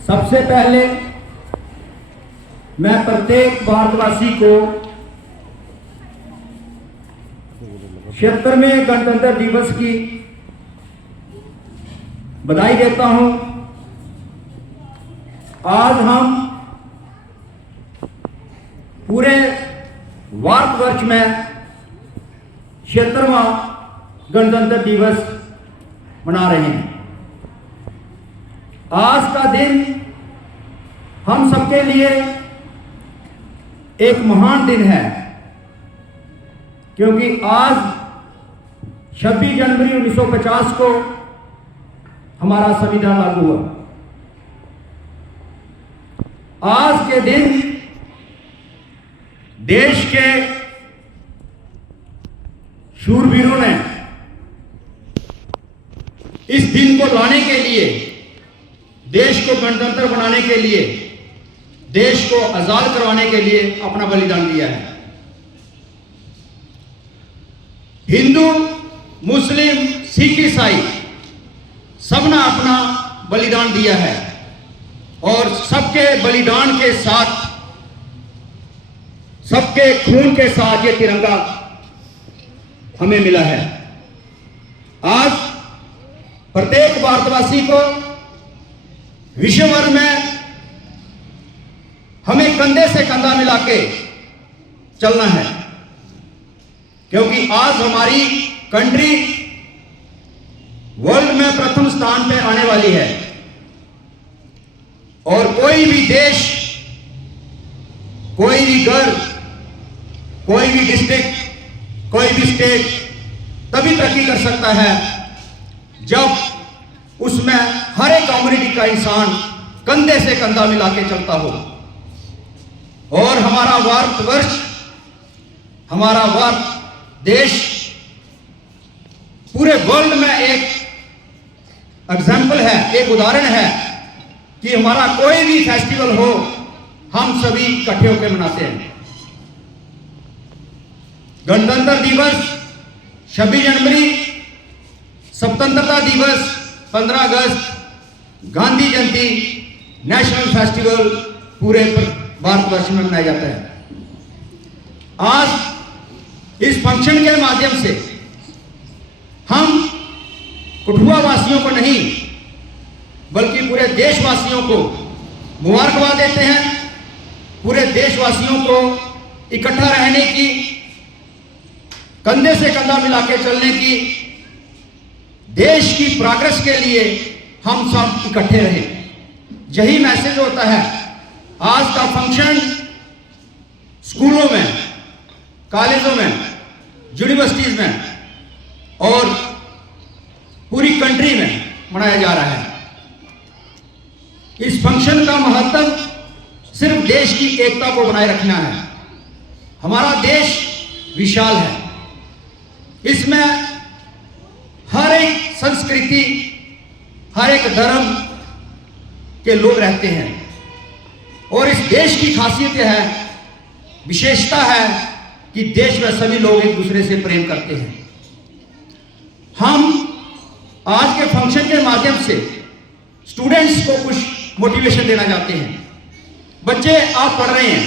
सबसे पहले मैं प्रत्येक भारतवासी को 76वें गणतंत्र दिवस की बधाई देता हूं। आज हम पूरे भारतवर्ष में 76वां गणतंत्र दिवस मना रहे हैं। आज का दिन हम सबके लिए एक महान दिन है, क्योंकि आज 26 जनवरी 1950 को हमारा संविधान लागू हुआ। आज के दिन देश के शूरवीरों ने इस दिन को लाने के लिए, देश को गणतंत्र बनाने के लिए, देश को आजाद करवाने के लिए अपना बलिदान दिया है। हिंदू, मुस्लिम, सिख, ईसाई सबने अपना बलिदान दिया है और सबके बलिदान के साथ, सबके खून के साथ ये तिरंगा हमें मिला है। आज प्रत्येक भारतवासी को विश्व भर में हमें कंधे से कंधा मिला के चलना है, क्योंकि आज हमारी कंट्री वर्ल्ड में प्रथम स्थान पे आने वाली है और कोई भी देश, कोई भी घर, कोई भी डिस्ट्रिक्ट, कोई भी स्टेट तभी तरक्की कर सकता है जब उसमें हर एक कम्युनिटी का इंसान कंधे से कंधा मिला के चलता हो। और हमारा भारतवर्ष, हमारा भारत देश पूरे वर्ल्ड में एक एग्जाम्पल है, एक उदाहरण है कि हमारा कोई भी फेस्टिवल हो हम सभी इकट्ठे होकर मनाते हैं। गणतंत्र दिवस, 26 जनवरी, स्वतंत्रता दिवस, 15 अगस्त, गांधी जयंती, नेशनल फेस्टिवल पूरे भारतवर्ष में मनाया जाता है। आज इस फंक्शन के माध्यम से हम कठुआ वासियों को नहीं बल्कि पूरे देशवासियों को मुबारकबाद देते हैं। पूरे देशवासियों को इकट्ठा रहने की, कंधे से कंधा मिला के चलने की, देश की प्रोग्रेस के लिए हम सब इकट्ठे रहें, यही मैसेज होता है। आज का फंक्शन स्कूलों में, कॉलेजों में, यूनिवर्सिटीज में और पूरी कंट्री में मनाया जा रहा है। इस फंक्शन का महत्व सिर्फ देश की एकता को बनाए रखना है। हमारा देश विशाल है, इसमें हर एक संस्कृति, हर एक धर्म के लोग रहते हैं और इस देश की खासियत यह है, विशेषता है कि देश में सभी लोग एक दूसरे से प्रेम करते हैं। हम आज के फंक्शन के माध्यम से स्टूडेंट्स को कुछ मोटिवेशन देना चाहते हैं। बच्चे आप पढ़ रहे हैं,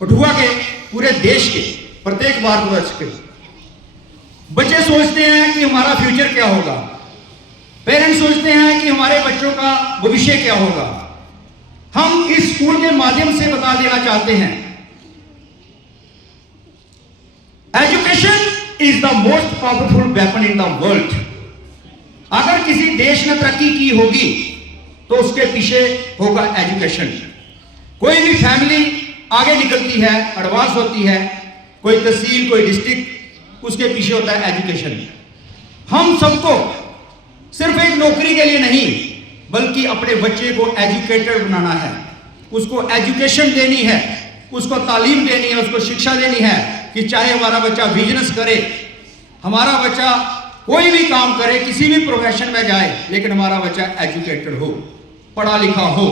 कठुआ के, पूरे देश के, प्रत्येक भारतवर्ष के बच्चे सोचते हैं कि हमारा फ्यूचर क्या होगा, पेरेंट्स सोचते हैं कि हमारे बच्चों का भविष्य क्या होगा। हम इस स्कूल के माध्यम से बता देना चाहते हैं, education is the most powerful weapon in the world. अगर किसी देश ने तरक्की की होगी तो उसके पीछे होगा एजुकेशन। कोई भी फैमिली आगे निकलती है, एडवांस होती है, कोई तहसील, कोई डिस्ट्रिक्ट, उसके पीछे होता है एजुकेशन। हम सबको सिर्फ एक नौकरी के लिए नहीं बल्कि अपने बच्चे को एजुकेटेड बनाना है, उसको एजुकेशन देनी है, उसको तालीम देनी है, उसको शिक्षा देनी है कि चाहे हमारा बच्चा बिजनेस करे, हमारा बच्चा कोई भी काम करे, किसी भी प्रोफेशन में जाए, लेकिन हमारा बच्चा एजुकेटेड हो, पढ़ा लिखा हो।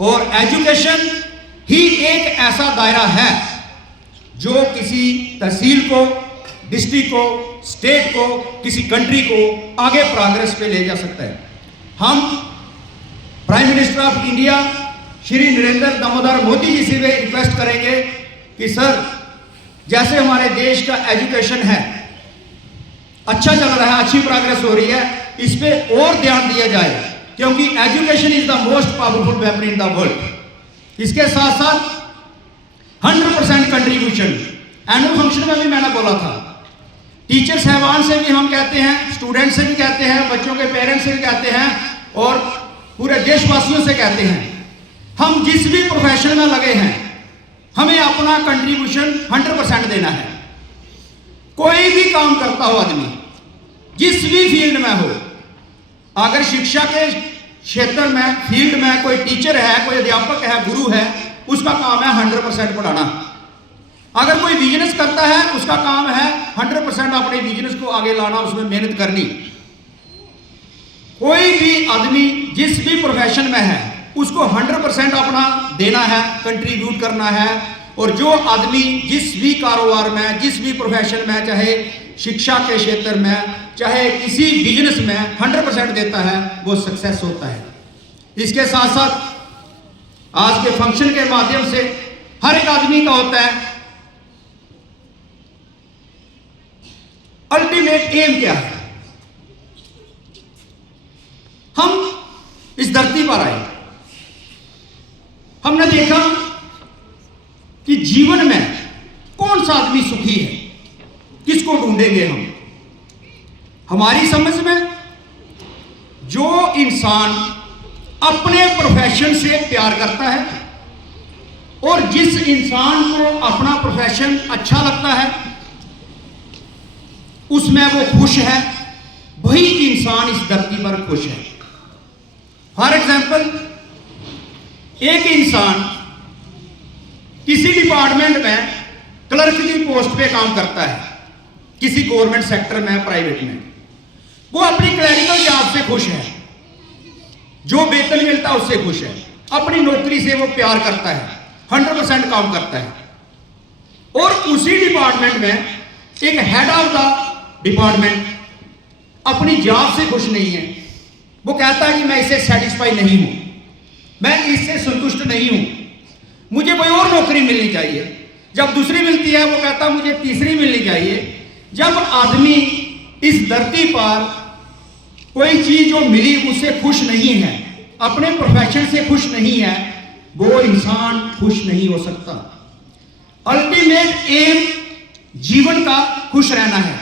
और एजुकेशन ही एक ऐसा दायरा है जो किसी तहसील को, डिस्ट्रिक्ट को, स्टेट को, किसी कंट्री को आगे प्रोग्रेस पे ले जा सकता है। हम prime minister of India Shri Narendra Damodar Modi ji से वे रिक्वेस्ट करेंगे कि सर, जैसे हमारे देश का एजुकेशन है अच्छा चल रहा है, अच्छी प्रोग्रेस हो रही है, इस पे और ध्यान दिया जाए, क्योंकि education is the most powerful weapon in the world. इसके साथ साथ 100% कंट्रीब्यूशन, एनुअल फंक्शन में भी मैंने बोला था, टीचर साहबान से भी हम कहते हैं, स्टूडेंट से भी कहते हैं, बच्चों के पेरेंट्स से भी कहते हैं और पूरे देशवासियों से कहते हैं, हम जिस भी प्रोफेशन में लगे हैं हमें अपना कंट्रीब्यूशन 100% देना है। कोई भी काम करता हो आदमी, जिस भी फील्ड में हो, अगर शिक्षा के क्षेत्र में फील्ड में कोई टीचर है, कोई अध्यापक है, गुरु है, उसका काम है 100% पढ़ाना। अगर कोई बिजनेस करता है, उसका काम है 100% अपने बिजनेस को आगे लाना, उसमें मेहनत करनी। कोई भी आदमी जिस भी प्रोफेशन में है उसको 100% अपना देना है, कंट्रीब्यूट करना है। और जो आदमी जिस भी कारोबार में, जिस भी प्रोफेशन में, चाहे शिक्षा के क्षेत्र में, चाहे किसी बिजनेस में 100% देता है, वो सक्सेस होता है। इसके साथ साथ आज के फंक्शन के माध्यम से हर एक आदमी का होता है अल्टीमेट एम क्या है। हम इस धरती पर आए, हमने देखा कि जीवन में कौन सा आदमी सुखी है, किसको ढूंढेंगे हम। हमारी समझ में जो इंसान अपने प्रोफेशन से प्यार करता है और जिस इंसान को अपना प्रोफेशन अच्छा लगता है, उसमें वो खुश है, वही इंसान इस धरती पर खुश है। फॉर एग्जाम्पल, एक इंसान किसी डिपार्टमेंट में क्लर्क की पोस्ट पे काम करता है, किसी गवर्नमेंट सेक्टर में, प्राइवेट में, वो अपनी क्लरिकल जॉब से खुश है, जो वेतन मिलता है उससे खुश है, अपनी नौकरी से वो प्यार करता है, 100% काम करता है। और उसी डिपार्टमेंट में एक हेड ऑफ द डिपार्टमेंट अपनी जॉब से खुश नहीं है, वो कहता है कि मैं इससे सेटिस्फाई नहीं हूं, मैं इससे संतुष्ट नहीं हूं, मुझे कोई और नौकरी मिलनी चाहिए। जब दूसरी मिलती है वो कहता मुझे तीसरी मिलनी चाहिए। जब आदमी इस धरती पर कोई चीज जो मिली उससे खुश नहीं है, अपने प्रोफेशन से खुश नहीं है, वो इंसान खुश नहीं हो सकता। अल्टीमेट एम जीवन का खुश रहना है।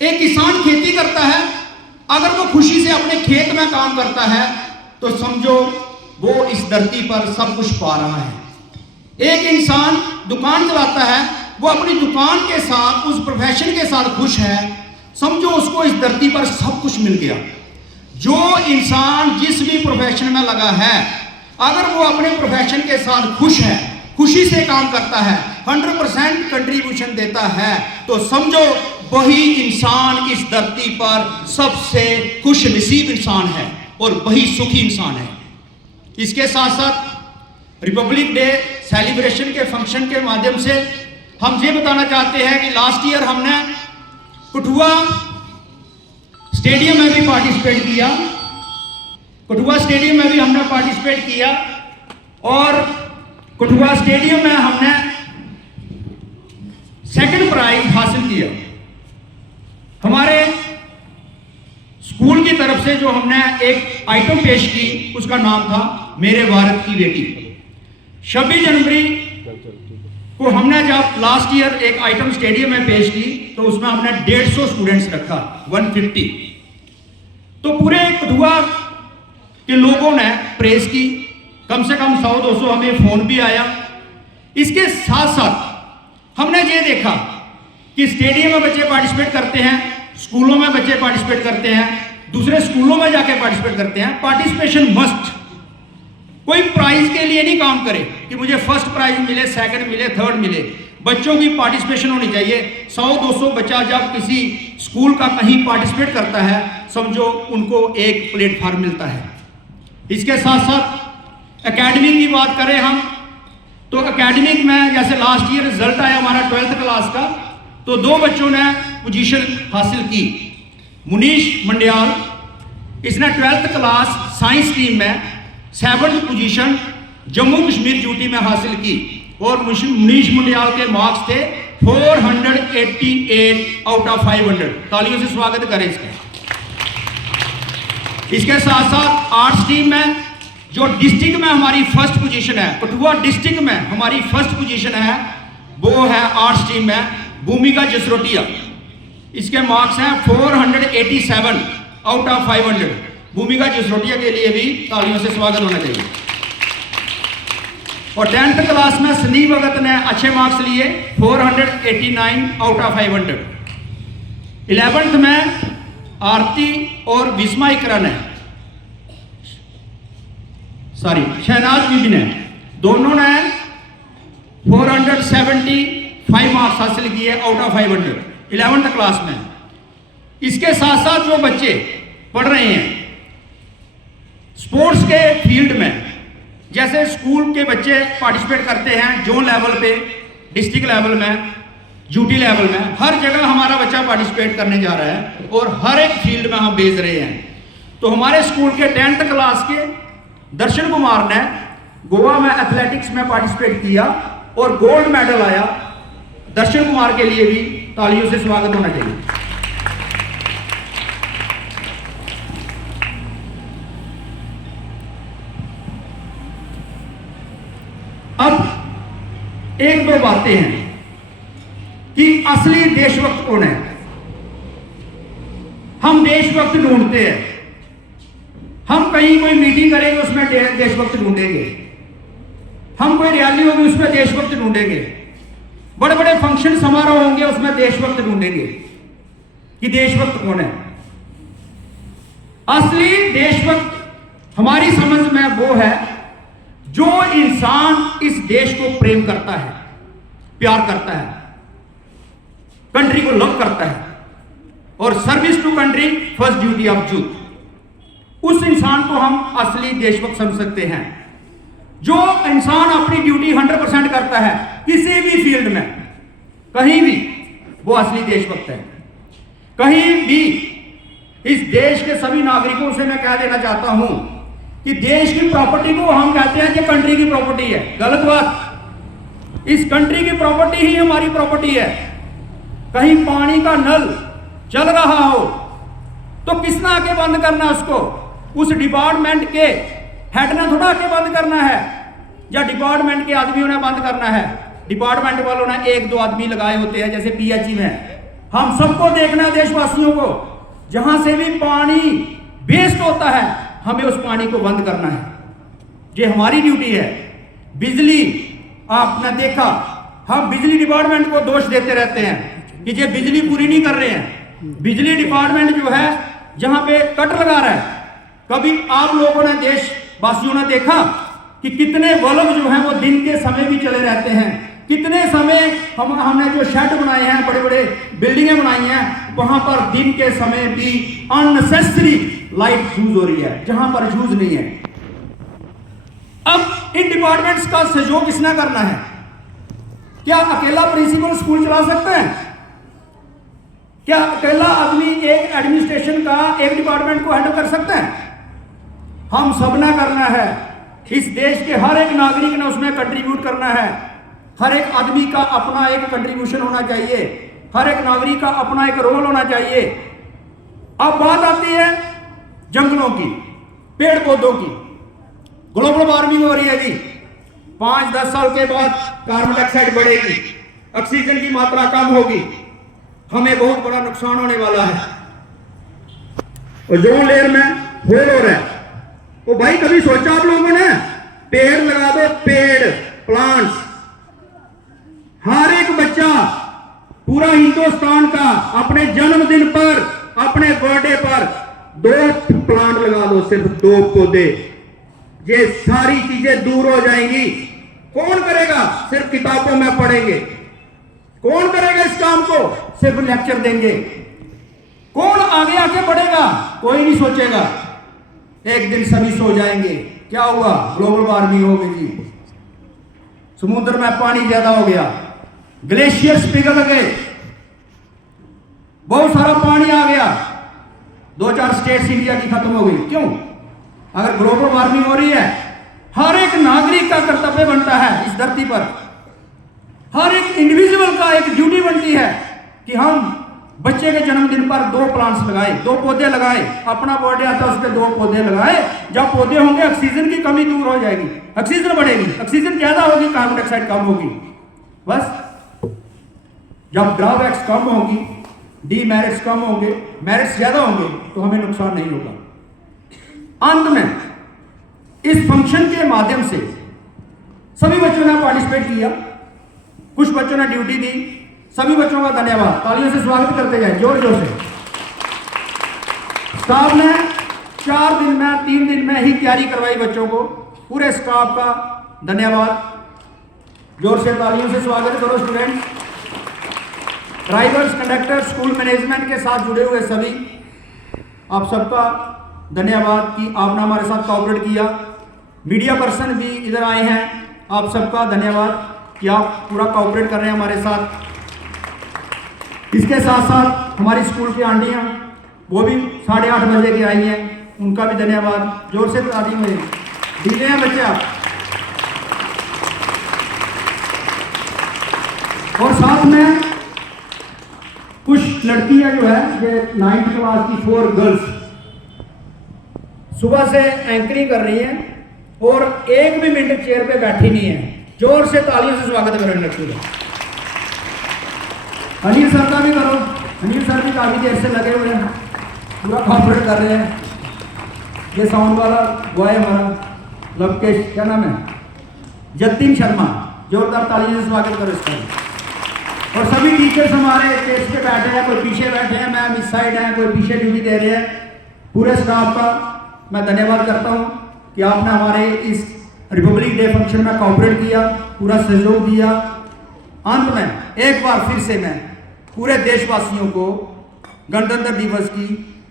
एक किसान खेती करता है, अगर वो खुशी से अपने खेत में काम करता है तो समझो वो इस धरती पर सब कुछ पा रहा है। एक इंसान दुकान चलाता है, वो अपनी दुकान के साथ, उस प्रोफेशन के साथ खुश है, समझो उसको इस धरती पर सब कुछ मिल गया। जो इंसान जिस भी प्रोफेशन में लगा है, अगर वो अपने प्रोफेशन के साथ खुश है, खुशी से काम करता है, 100% कंट्रीब्यूशन देता है, तो समझो वही इंसान इस धरती पर सबसे खुश नसीब इंसान है और वही सुखी इंसान है। इसके साथ साथ रिपब्लिक डे सेलिब्रेशन के फंक्शन के माध्यम से हम ये बताना चाहते हैं कि लास्ट ईयर हमने कठुआ स्टेडियम में भी पार्टिसिपेट किया, कठुआ स्टेडियम में भी हमने पार्टिसिपेट किया और कठुआ स्टेडियम में हमने सेकंड प्राइज हासिल किया। हमारे स्कूल की तरफ से जो हमने एक आइटम पेश की, उसका नाम था मेरे भारत की बेटी। 26 जनवरी को हमने जब लास्ट ईयर एक आइटम स्टेडियम में पेश की तो उसमें हमने 150 स्टूडेंट्स रखा, 150। तो पूरे कठुआ के लोगों ने प्रेस की, कम से कम 100-200 हमें फोन भी आया। इसके साथ साथ हमने ये देखा कि स्टेडियम में बच्चे पार्टिसिपेट करते हैं, स्कूलों में बच्चे पार्टिसिपेट करते हैं, दूसरे स्कूलों में जाके पार्टिसिपेट करते हैं। पार्टिसिपेशन मस्ट, कोई प्राइज के लिए नहीं काम करे कि मुझे फर्स्ट प्राइज मिले, सेकंड मिले, थर्ड मिले। बच्चों की पार्टिसिपेशन होनी चाहिए। 100-200 बच्चा जब किसी स्कूल का कहीं पार्टिसिपेट करता है, समझो उनको एक प्लेटफॉर्म मिलता है। इसके साथ साथ एकेडमिक की बात करें हम, तो एकेडमिक में जैसे लास्ट ईयर रिजल्ट आया हमारा 12th क्लास का, तो 2 बच्चों ने पोजीशन हासिल की, मुनीश मंडियाल इसने 12th क्लास साइंस स्ट्रीम में 7th position Jammu Kashmir UT में हासिल की और मनीष मुंडियाल के मार्क्स थे 488 आउट ऑफ 500। तालियों से स्वागत करें इसका। इसके साथ साथ आर्ट्स स्ट्रीम में जो डिस्ट्रिक्ट में हमारी फर्स्ट पोजीशन है, कठुआ डिस्ट्रिक्ट में हमारी फर्स्ट पोजीशन है, वो है आर्ट्स स्ट्रीम में भूमिका जसरोटिया। इसके मार्क्स हैं 487 आउट ऑफ 500। भूमिका जसरोटिया के लिए भी तालियों से स्वागत होना चाहिए। और 10th क्लास में संदीप भगत ने अच्छे मार्क्स लिए 489 आउट ऑफ 500। 11th में आरती और विस्मा इकरा ने शहनाज बीबी ने दोनों ने 475 मार्क्स हासिल किए आउट ऑफ 500 11th क्लास में। इसके साथ साथ जो बच्चे पढ़ रहे हैं स्पोर्ट्स के फील्ड में, जैसे स्कूल के बच्चे पार्टिसिपेट करते हैं जोन लेवल पे, डिस्ट्रिक्ट लेवल में, यूटी लेवल में, हर जगह हमारा बच्चा पार्टिसिपेट करने जा रहा है और हर एक फील्ड में हम भेज रहे हैं। तो हमारे स्कूल के 10th क्लास के दर्शन कुमार ने गोवा में एथलेटिक्स में पार्टिसिपेट किया और गोल्ड मेडल आया। दर्शन कुमार के लिए भी तालियों से स्वागत होना चाहिए। अब एक दो बातें हैं कि असली देशभक्त कौन है। हम देशभक्त ढूंढते हैं, हम कहीं कोई मीटिंग करेंगे उसमें देशभक्त ढूंढेंगे, हम कोई रैली होगी उसमें देशभक्त ढूंढेंगे, बड़े बड़े फंक्शन समारोह होंगे उसमें देशभक्त ढूंढेंगे कि देशभक्त कौन है। असली देशभक्त हमारी समझ में वो है जो इंसान इस देश को प्रेम करता है, प्यार करता है, कंट्री को लव करता है और service to country first duty of youth. उस इंसान को हम असली देशभक्त समझ सकते हैं। जो इंसान अपनी ड्यूटी 100% करता है किसी भी फील्ड में, कहीं भी, वो असली देशभक्त है। कहीं भी इस देश के सभी नागरिकों से मैं कह देना चाहता हूं कि देश की प्रॉपर्टी को हम कहते हैं कि कंट्री की प्रॉपर्टी है। गलत बात। इस कंट्री की प्रॉपर्टी ही हमारी प्रॉपर्टी है। कहीं पानी का नल चल रहा हो तो किसने आके बंद करना उसको? उस डिपार्टमेंट के हेड ने थोड़ा आके बंद करना है या डिपार्टमेंट के आदमियों ने बंद करना है। डिपार्टमेंट वालों ने एक दो आदमी लगाए होते हैं, जैसे पीएचई में। हम सबको देखना है, देशवासियों को, जहां से भी पानी वेस्ट होता है हमें उस पानी को बंद करना है। ये हमारी ड्यूटी है। बिजली, आपने देखा, हम बिजली डिपार्टमेंट को दोष देते रहते हैं कि ये बिजली पूरी नहीं कर रहे हैं। बिजली डिपार्टमेंट जो है जहां पे कट लगा रहा है। कभी आप लोगों ने, देशवासियों ने देखा कि कितने बल्ब जो हैं वो दिन के समय भी चले रहते हैं। कितने समय हमने जो शेड बनाए हैं, बड़े बड़े बिल्डिंगें बनाई हैं, वहां पर दिन के समय भी अननेसेसरी लाइट यूज हो रही है जहां पर यूज नहीं है। अब इन डिपार्टमेंट्स का सहयोग किसने करना है? क्या अकेला प्रिंसिपल स्कूल चला सकते हैं? क्या अकेला आदमी एक एडमिनिस्ट्रेशन का एक डिपार्टमेंट को हैंडल कर सकते हैं? हम सब ने करना है। इस देश के हर एक नागरिक ने उसमें कंट्रीब्यूट करना है। हर एक आदमी का अपना एक कंट्रीब्यूशन होना चाहिए। हर एक नागरिक का अपना एक रोल होना चाहिए। अब बात आती है जंगलों की, पेड़ पौधों की। ग्लोबल वार्मिंग हो रही है जी। 5-10 साल के बाद कार्बन डाइऑक्साइड बढ़ेगी, ऑक्सीजन की मात्रा कम होगी, हमें बहुत बड़ा नुकसान होने वाला है। ओजोन लेयर में होल हो रहा है। तो भाई कभी सोचा आप लोगों ने? पेड़ लगा दो, पेड़, प्लांट्स। हर एक बच्चा पूरा हिंदुस्तान का अपने जन्मदिन पर, अपने बर्थडे पर 2 प्लांट लगा दो, सिर्फ 2 पौधे। ये सारी चीजें दूर हो जाएंगी। कौन करेगा? सिर्फ किताबों में पढ़ेंगे। कौन करेगा इस काम को? सिर्फ लेक्चर देंगे। कौन आगे आके बढ़ेगा? कोई नहीं सोचेगा। एक दिन सभी सो जाएंगे। क्या हुआ? ग्लोबल वार्मिंग हो गई जी। समुद्र में पानी ज्यादा हो गया, ग्लेशियर्स पिघल गए, बहुत सारा पानी आ गया। 2-4 स्टेट्स इंडिया की खत्म हो गई। क्यों? अगर ग्लोबल वार्मिंग हो रही है, हर एक नागरिक का कर्तव्य बनता है इस धरती पर, हर एक इंडिविजुअल का एक ड्यूटी बनती है कि हम बच्चे के जन्मदिन पर 2 प्लांट्स लगाए, 2 पौधे लगाए। अपना बर्थडे आता है उस पर 2 पौधे लगाए। जब पौधे होंगे ऑक्सीजन की कमी दूर हो जाएगी, ऑक्सीजन बढ़ेगी, ऑक्सीजन ज्यादा होगी, कार्बन डाइऑक्साइड कम होगी। बस जब ड्रॉबैक्स कम होगी, डीमेरिट्स कम होंगे, मेरिट्स ज्यादा होंगे, तो हमें नुकसान नहीं होगा। अंत में इस फंक्शन के माध्यम से सभी बच्चों ने पार्टिसिपेट किया, कुछ बच्चों ने ड्यूटी दी। सभी बच्चों का धन्यवाद, तालियों से स्वागत करते जाए जोर जोर से। स्टाफ ने 4 दिन में 3 दिन में ही तैयारी करवाई बच्चों को। पूरे स्टाफ का धन्यवाद, जोर से तालियों से स्वागत करो students. Drivers, conductor, school management के साथ जुड़े हुए सभी, आप सबका धन्यवाद कि आपने हमारे साथ कोऑपरेट किया। मीडिया पर्सन भी इधर आए हैं, आप सबका धन्यवाद कि आप पूरा कोऑपरेट कर रहे हैं हमारे साथ। इसके साथ साथ हमारी स्कूल की आंटियाँ, वो भी 8:30 बजे की आई हैं, उनका भी धन्यवाद। जोर से ताली में दीजिए हैं बच्चे आप। और साथ में कुछ लड़कियां जो है, ये 9th क्लास की 4 गर्ल्स सुबह से एंकरिंग कर रही हैं और एक भी मिनट चेयर पे बैठी नहीं है। जोर से तालियों से स्वागत करें लड़कियों का। अनिल सर का भी करो, अनिल सर भी काफी देर से लगे हुए हैं, पूरा कॉपरेट कर रहे हैं। ये साउंड वाला बॉय हमारा लवकेश, क्या नाम है, जतिन शर्मा, जोरदार तालियों से स्वागत करो इसका। और सभी टीचर्स हमारे स्टेज पे बैठे हैं, कोई पीछे बैठे हैं, मैम इस साइड हैं, कोई पीछे ड्यूटी दे रहे हैं। पूरे स्टाफ का मैं धन्यवाद करता हूं कि आपने हमारे इस रिपब्लिक डे फंक्शन में कोऑपरेट किया, पूरा सहयोग दिया। अंत में एक बार फिर से मैं पूरे देशवासियों को गणतंत्र दिवस की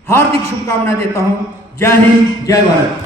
हार्दिक शुभकामनाएं देता हूं। जय हिंद, जय भारत।